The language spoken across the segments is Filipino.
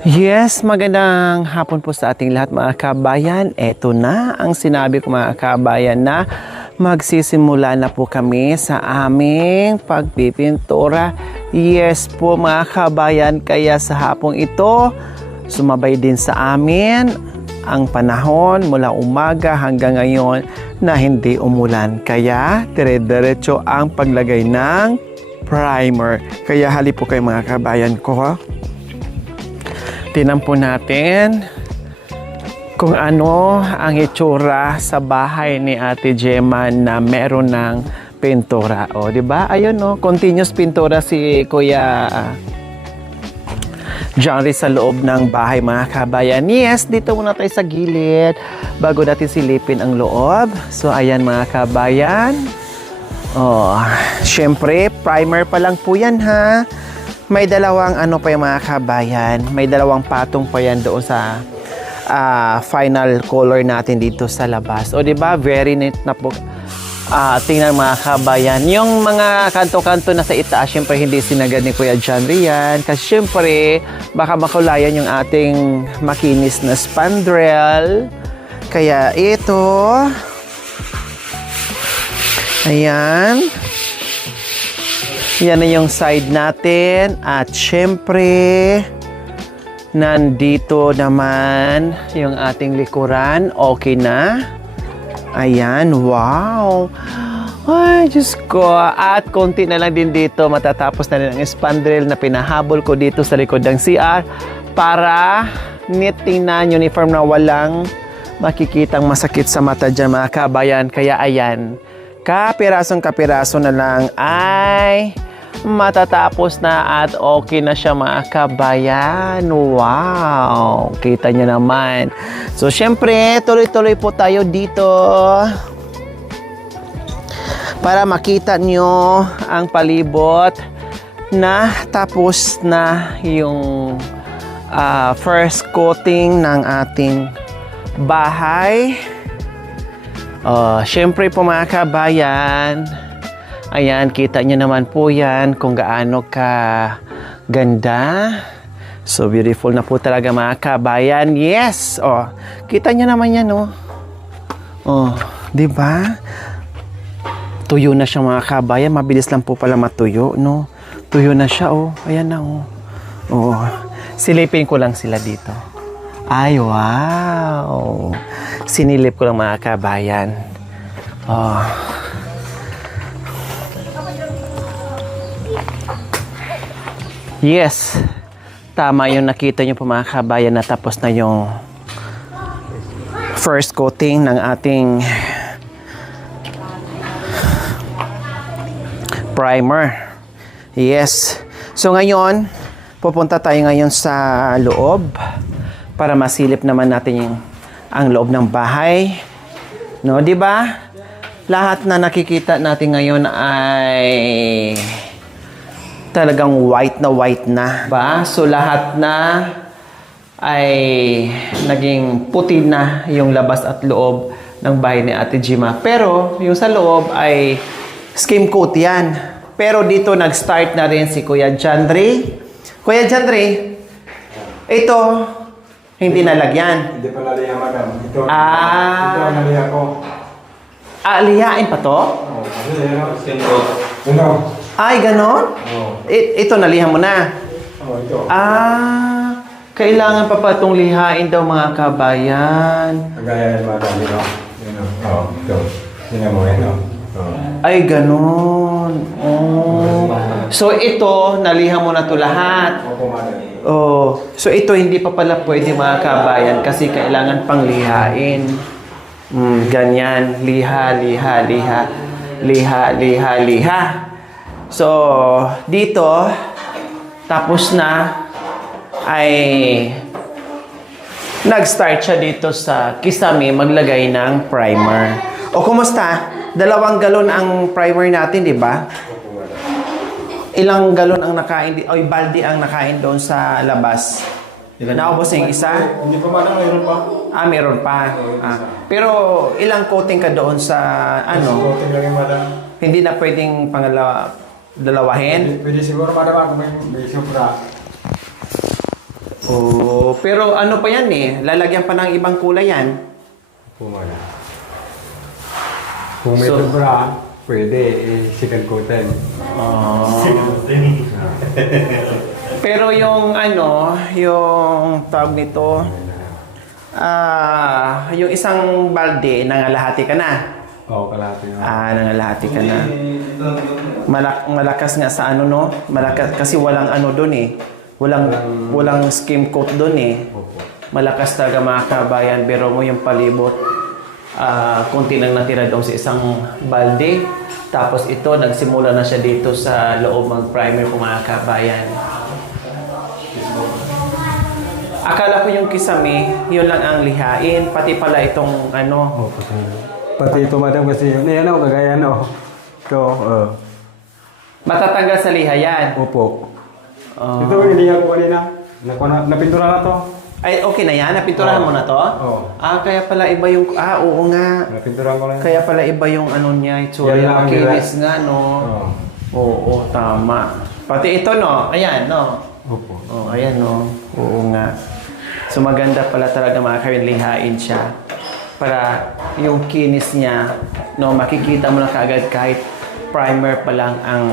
Yes, magandang hapon po sa ating lahat mga kabayan. Eto na ang sinabi ko mga kabayan na magsisimula na po kami sa aming pagpipintura. Yes po mga kabayan, kaya sa hapong ito, sumabay din sa amin ang panahon mula umaga hanggang ngayon na hindi umulan. Kaya dire-diretso ang paglagay ng primer. Kaya hali po kayo mga kabayan ko. Tingnan po natin kung ano ang itsura sa bahay ni Ate Gemma na meron ng pintura. O, di ba? Ayun, no? Continuous pintura si Kuya Johnny sa loob ng bahay, mga kabayan. Yes, dito muna tayo sa gilid bago natin silipin ang loob. So, ayan mga kabayan. Oh, syempre, primer pa lang po yan, ha? May dalawang ano pa yung mga kabayan, may dalawang patong pa yan doon sa final color natin dito sa labas. O di ba very neat na po. Tingnan mga kabayan, yung mga kanto-kanto na sa itaas, syempre hindi sinagad ni Kuya John Rian. Kasi syempre, baka makulayan yung ating makinis na spandrel. Kaya ito, ayan. Yan na yung side natin. At syempre, nandito naman yung ating likuran. Okay na. Ayan, wow. Ay, Diyos ko. At konti na lang din dito. Matatapos na rin ang spandrel na pinahabol ko dito sa likod ng CR para tingnan uniform na walang makikitang masakit sa mata dyan mga kabayan. Kaya ayan, kapirasong kapiraso na lang ay matatapos na at okay na siya mga kabayan. Wow! Kita niyo naman. So, syempre, tuloy-tuloy po tayo dito para makita nyo ang palibot na tapos na yung first coating ng ating bahay. Syempre po mga kabayan, ayan, kita nyo naman po yan kung gaano ka ganda. So beautiful na po talaga mga kabayan. Yes! Kita nyo naman yan, di ba? Tuyo na siya mga kabayan. Mabilis lang po pala matuyo, no? Tuyo na siya, Ayan na, Silipin ko lang sila dito. Ay, wow! Sinilip ko lang mga kabayan. Yes, tama yung nakita nyo po mga kabayan na tapos na yung first coating ng ating primer. Yes. So ngayon, pupunta tayo ngayon sa loob para masilip naman natin ang loob ng bahay. No, di ba? Lahat na nakikita natin ngayon ay talagang white na, ba? So lahat na ay naging puti na yung labas at loob ng bahay ni Ate Gemma. Pero yung sa loob ay skim coat yan. Pero dito nag-start na rin si Kuya Jandre. Kuya Jandre, ito hindi nalagyan. Hindi pa nalihan, madam. Ito ang nalihan ko. Lihain pa to? Oo, skim coat. Ay, ganon? Ito, nalihan mo na? Oo, ito. Kailangan pa pa itong lihain daw mga kabayan. Kagaya yan, madam. Ito. Tingnan mo, Ay, ganon. So, ito, nalihan mo na to lahat. Opo, madam. So, ito hindi pa pala pwede mga kabayan kasi kailangan pang lihain. Ganyan. Liha. So, dito, tapos na, ay nag-start siya dito sa Kisame maglagay ng primer. Kumusta? 2 galon ang primer natin, di ba? Ilang galon ang nakain, balde ang nakain doon sa labas? Naubos na yung isa? Hindi pa, madam. Mayroon pa. Meron pa. Pero ilang coating ka doon sa Coating lang yung madam. Hindi na pwedeng dalawahin? Pwede siguro, madam, kung may sobra. Oh, pero ano pa yan eh? Lalagyan pa ng ibang kulay yan. Opo, madam. Kung may So- sobra, pwede second coaten. Oh. Pero yung ano, yung tawag nito, yung isang balde, nangalahati ka na. Oo, kalahati na. Nangalahati ka na. Malakas nga sa ano, no? Malakas, kasi walang ano doon eh. Walang skim coat doon eh. Opo. Malakas talaga mga kabayan. Pero mo yung palibot, kunti lang natira doon sa isang balde. Tapos ito, nagsimula na siya dito sa loob mag-primer po mga kabayan. Akala ko yung kisame, yun lang ang lihain. Pati pala itong ano. Opo, pati ito, madam, kasi yun. Ayan o, kagaya no. Ito, Matatanggal sa liha yan. opo. Oh. Ito, iniyak ko kanina. Napintura na to. Ay, okay na yan? Napinturahan mo na to? Oo. Kaya pala iba yung... oo nga. Napintura ko lang. Kaya pala iba yung ano niya, itsura Yan yung lang ang makinis nga, no? Oo. Oo, tama. Pati ito, no? Ayan, no? Opo. Oh, ayan, no? Oo nga. So, maganda pala talaga mga kawin, lihain siya. Para yung kinis niya, no, makikita mo na kaagad kahit primer pa lang ang,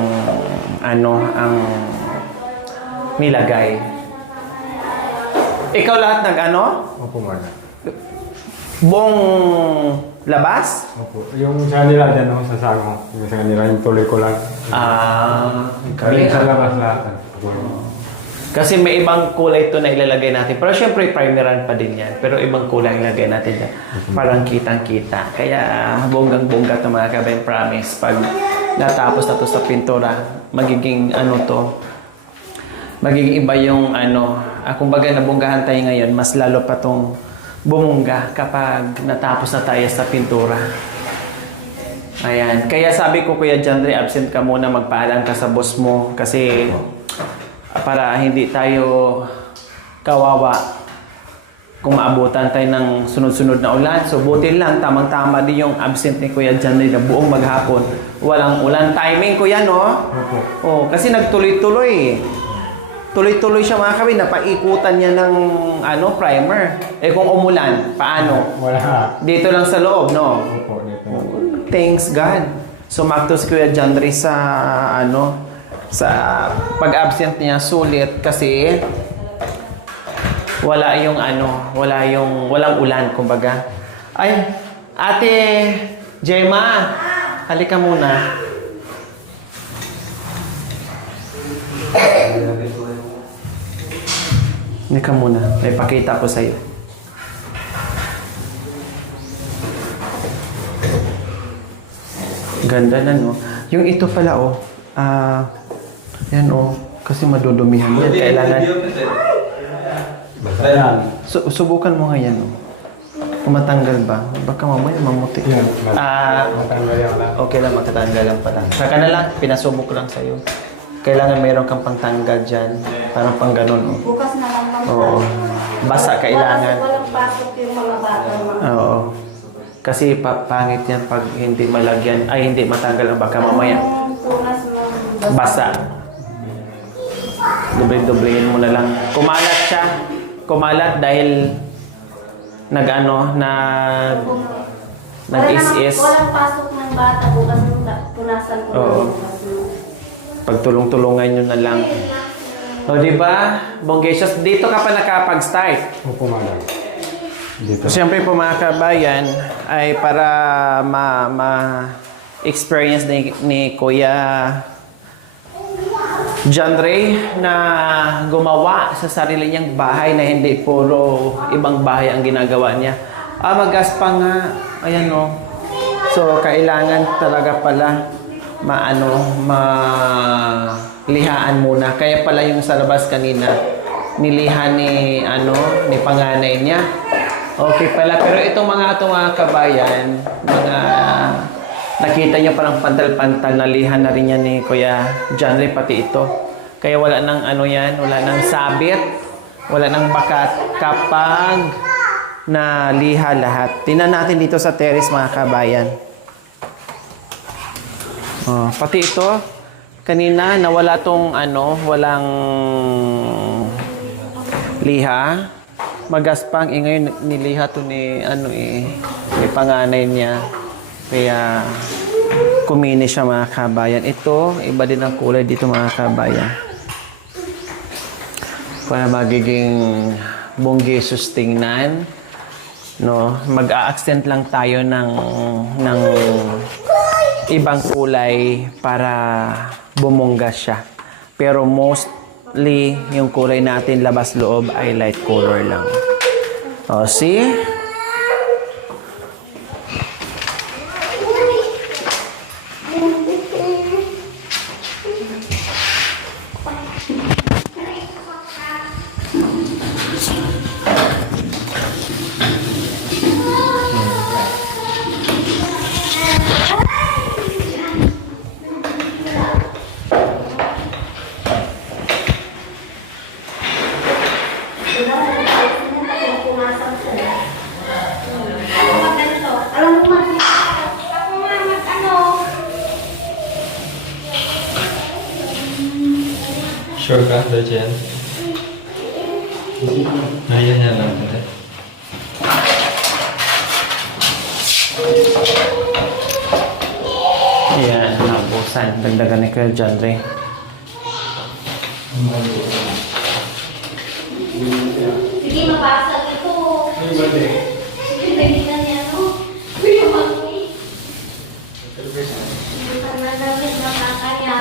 ano, ang nilagay. Ikaw lahat nag-ano? Opo, madam. Buong labas? Opo. Yung sa nila dyan, no, sa sango. Yung sa nila, yung tuloy ko lang. Kami Sa labas lahat. Kasi may ibang kulay ito na ilalagay natin. Pero syempre, primeran pa din yan. Pero ibang kulay ilalagay natin dyan. Parang kitang-kita. Kaya bonggang-bongga ito mga kabayan, promise. Pag natapos na to sa pintura, magiging ano to, magiging iba yung ano, kumbaga nabonggahan tayo ngayon, mas lalo pa tong bumungga kapag natapos na tayo sa pintura. Ayan. Kaya sabi ko, Kuya Jandre, absent ka muna, magpaalam ka sa boss mo kasi para hindi tayo kawawa kung maabutan tayo ng sunod-sunod na ulan. So, buti lang, tamang-tama din yung absent ni Kuya Jandre na buong maghapon. Walang ulan. Timing, Kuya, no? Opo. Oh, kasi nagtuloy-tuloy. Tuloy-tuloy siya mga kawin. Napaikutan niya ng ano, primer. Kung umulan, paano? Wala. Dito lang sa loob, no? Opo, dito. Thanks God. Sumakto si Kuya Jandre sa ano, sa pag-absent niya sulit kasi wala yung ano, walang ulan kumbaga. Ay, Ate Gemma, halika muna. Halika muna, may pakita ko sa'yo. Ganda na, no? Yung ito pala, yan, kasi madudumihan yan. Kailangan, Basta yan. subukan mo nga yan, Kung matanggal ba? Baka mamaya mamuti. Yan. Okay Matanggal yan lang. lang, magtatanggal lang pala. Saka na lang, pinasubok lang sa'yo. Kailangan mayroon kang pangtanggal dyan. Parang pang ganun, Bukas na lang naman. Oo. Basa kailangan. Walang pasok yung mga bata. Oo. Kasi pangit yan pag hindi malagyan, ay hindi matanggal ang baka mamaya. Yung tunas mo. Basa. Doble-doblehin mo na lang. Kumalat siya. Kumalat dahil nag-is-is. Walang pasok ng bata. Bukas punasan ko. Oo. Pagtulong-tulungan nyo na lang. O, di ba? Bonggesios, dito ka pa nakapag-start. Opo, madam. Dito. Siyempre po mga kabayan, ay para ma-experience ni Kuya Jandre na gumawa sa sarili niyang bahay na hindi puro ibang bahay ang ginagawa niya. Magaspa nga. Ayan o. So, kailangan talaga pala lihaan muna. Kaya pala yung sa labas kanina, nilihan ni panganay niya. Okay pala. Pero itong mga kabayan, nakita niyo parang pantal-pantal na lihan na rin yan ni Kuya Jandre, pati ito. Kaya wala nang wala nang sabit, wala nang bakat kapag na liha lahat. Tingnan natin dito sa terrace mga kabayan. Pati ito, Liha. Magaspang. Ngayon niliha to ni, ni panganay niya. Kaya, kumini siya mga kabayan. Ito, iba din ang kulay dito mga kabayan. Para magiging bonggesus tingnan. No, mag-a-accent lang tayo ng ibang kulay para bumongga siya. Pero mostly, yung kulay natin labas-loob ay light color lang. O, see? Sure ka, Dajen? Ayan lang. Ayan, nabusan. Dagdagan ni Kuya John Ray. Sige, mabasag ito. Sige, tingnan niya, no? Kuya, mami. Hindi ka na namin makakaya.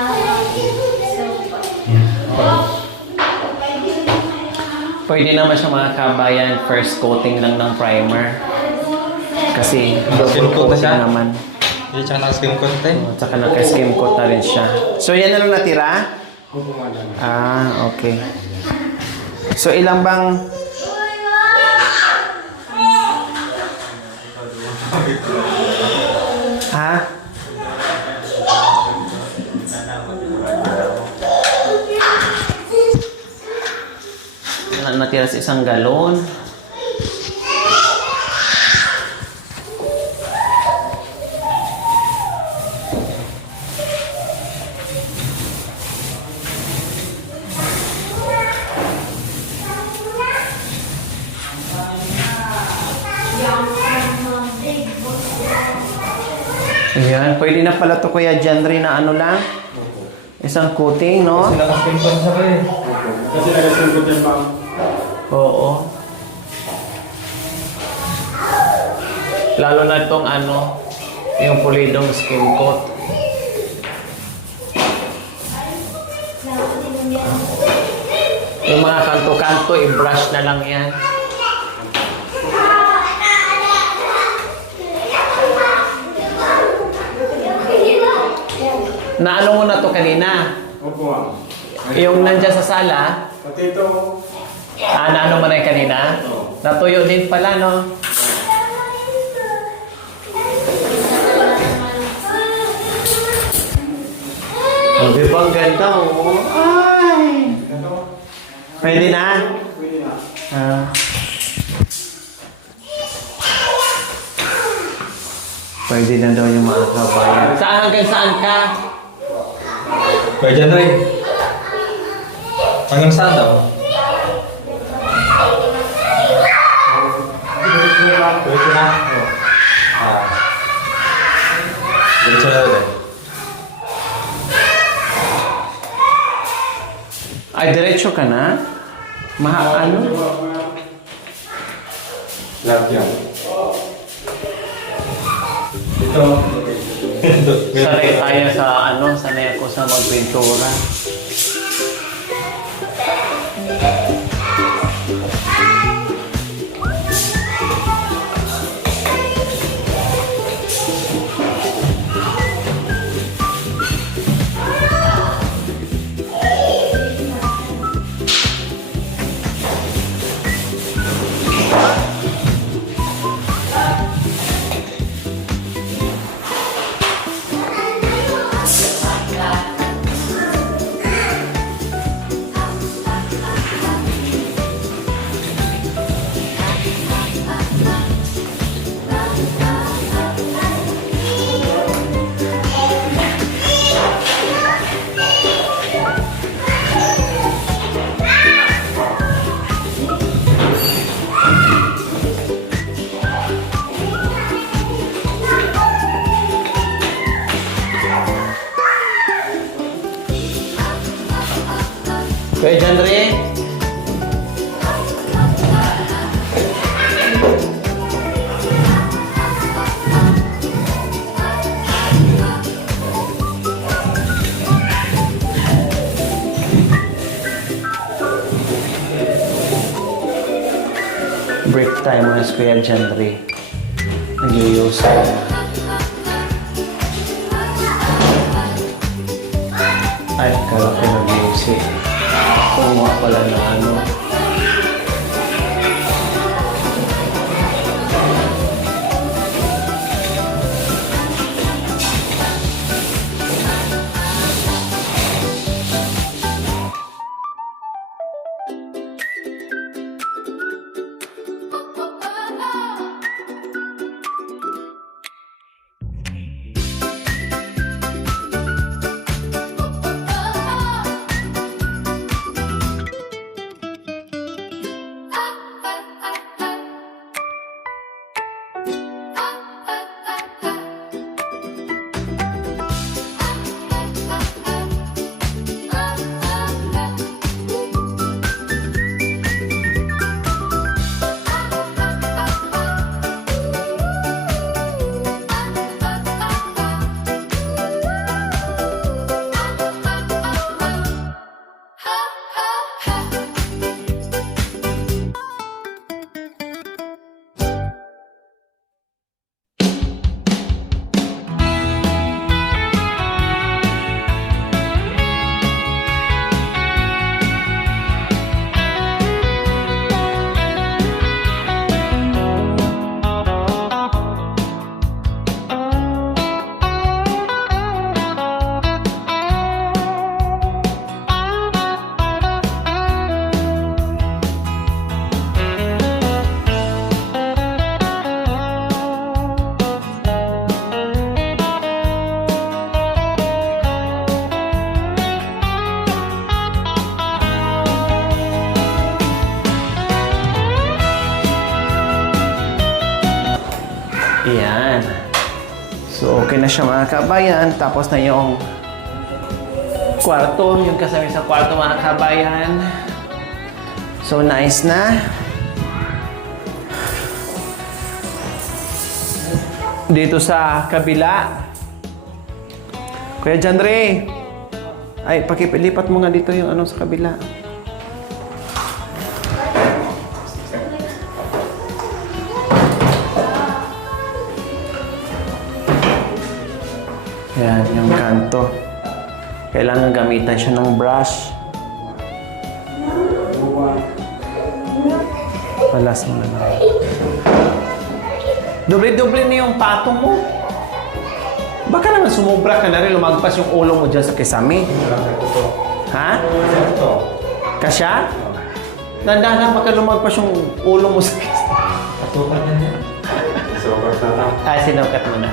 Pwede naman siya mga kabayan, first coating lang ng primer. Kasi double Skin coat na coating siya? naman. Hindi siya naka-skin coat tayo. At saka naka-skim coat na rin siya. So yan na lang natira? Ah, okay. So ilang bang... Ha? Natira sa isang galon. Ayan, pwede na pala to Kuya Jenry na ano lang? Isang coating, no? Kasi naka-skin coat siya kayo. Kasi nag-singkot yan, ma'am. Oo. Lalo na itong ano, yung pulidong skin coat. Yung mga kanto-kanto, i-brush na lang yan. Naano mo na to kanina? Opo, ma'am. Yung nandyan sa sala, Pati ito, naano mo na yung kanina? Natuyo din pala, no? Ang di ba ang ganda, oh? Ay! ito, Pwede na? pwede na. Ah. Pwede na daw yung mga kabayan. Saan hanggang saan ka? Kuya Jen Ray. Hanggang saan daw? Diretso na. Diretso na ulit. Ay, diretso ka na? Ano? Lahat yan. Ito. Sanay tayo sa sanay ako sa magpintura. break time mo na si Kuya Jandre. Nag-iusa. Ay, kala ko nag-iusi. Kumuha pala na ano. Yan. So, okay na siya mga kabayan. Tapos na yung kwarto. Yung kasama sa kwarto mga kabayan. So, nice na. Dito sa kabila. Kuya Jandre. Ay, pakilipat mo nga dito yung ano sa kabila. Yan, yung kanto. Kailangan gamitan siya ng brush. Palas mo na lang. Doble-doble na yung patong mo. Baka naman sumobra ka na rin, lumagpas yung ulo mo dyan sa kisame. Ha? Kasya? Nandahan baka lumagpas yung ulo mo sa kisame. Pasukan na niya. Sobrang tatang. Sinukat mo na.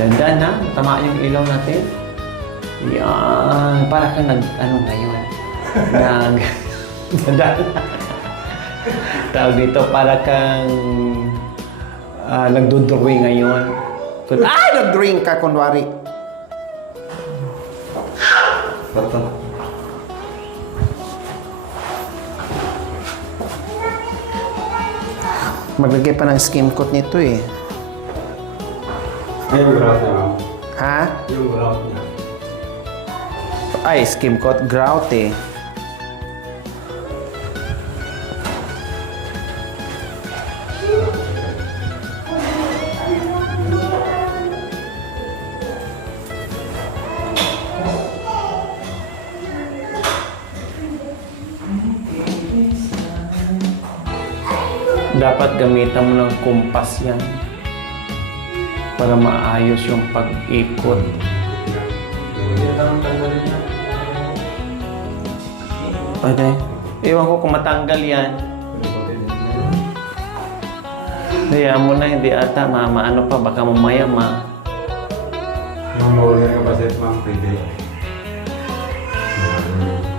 Dandan na, tama yung ilaw natin. Yan, para kang ano ngayon? Dandan. Tawag dito, para kang nagdodrawing ngayon. Nag-drawing ka, kunwari. Bato. Maglagay pa ng skim coat nito eh. Yung grout niya, ma'am. Ha? Yung grout niya. Ay, skim coat grout eh. Dapat gamitan mo ng kumpas yan para maayos yung pag-ikot. Okay. Ewan ko kung matanggal yan. Hayaan mo na, hindi ata maano pa, baka mamaya Yung lower niya kasi, ma'am, pwede.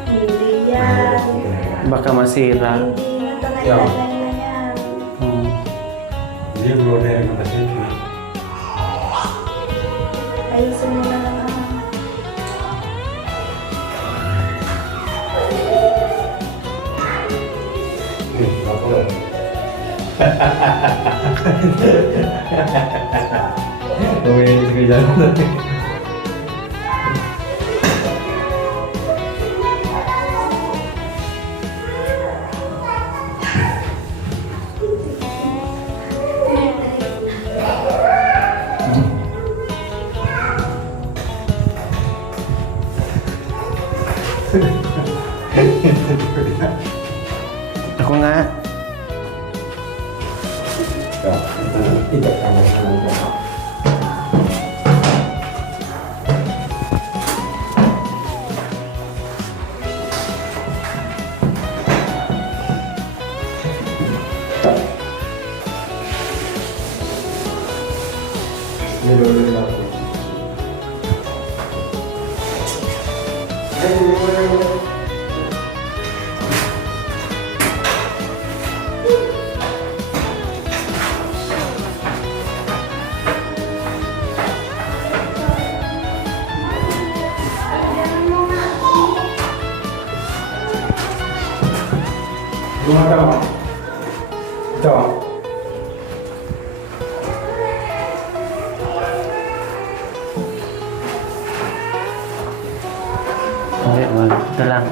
Hindi yan. baka masira. Hindi na talaga na yan. Hindi yung lower niya kasi, ma'am. Ayusin mo na lang. Umiinis ka dyan. Ako nga. Tidak kamu salah. Gumagawa. Ito. Okay, wag. Ito lang.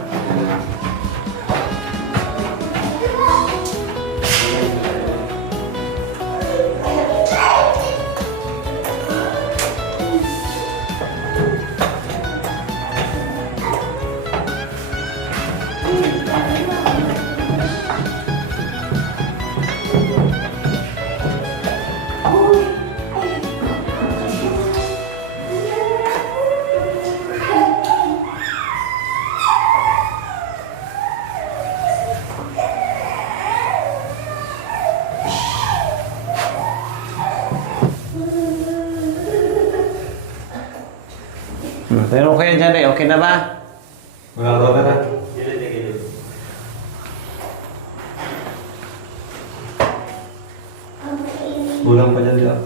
Pero okay dyan eh. Okay na ba? Wala ba na? Kulang pa dyan dyan.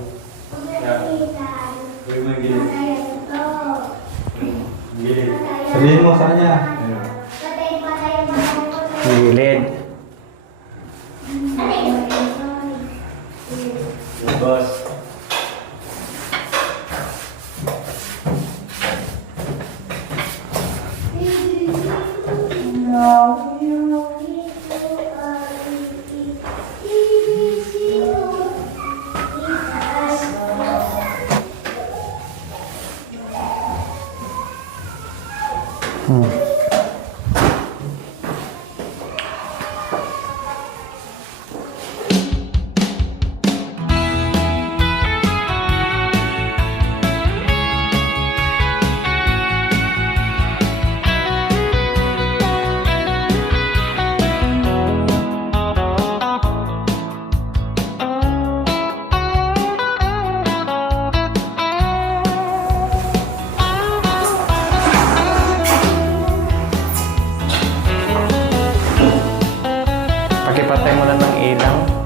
Sabihin mo sa kanya. Gilid. Boss. Pakipatay mo na ng ilaw.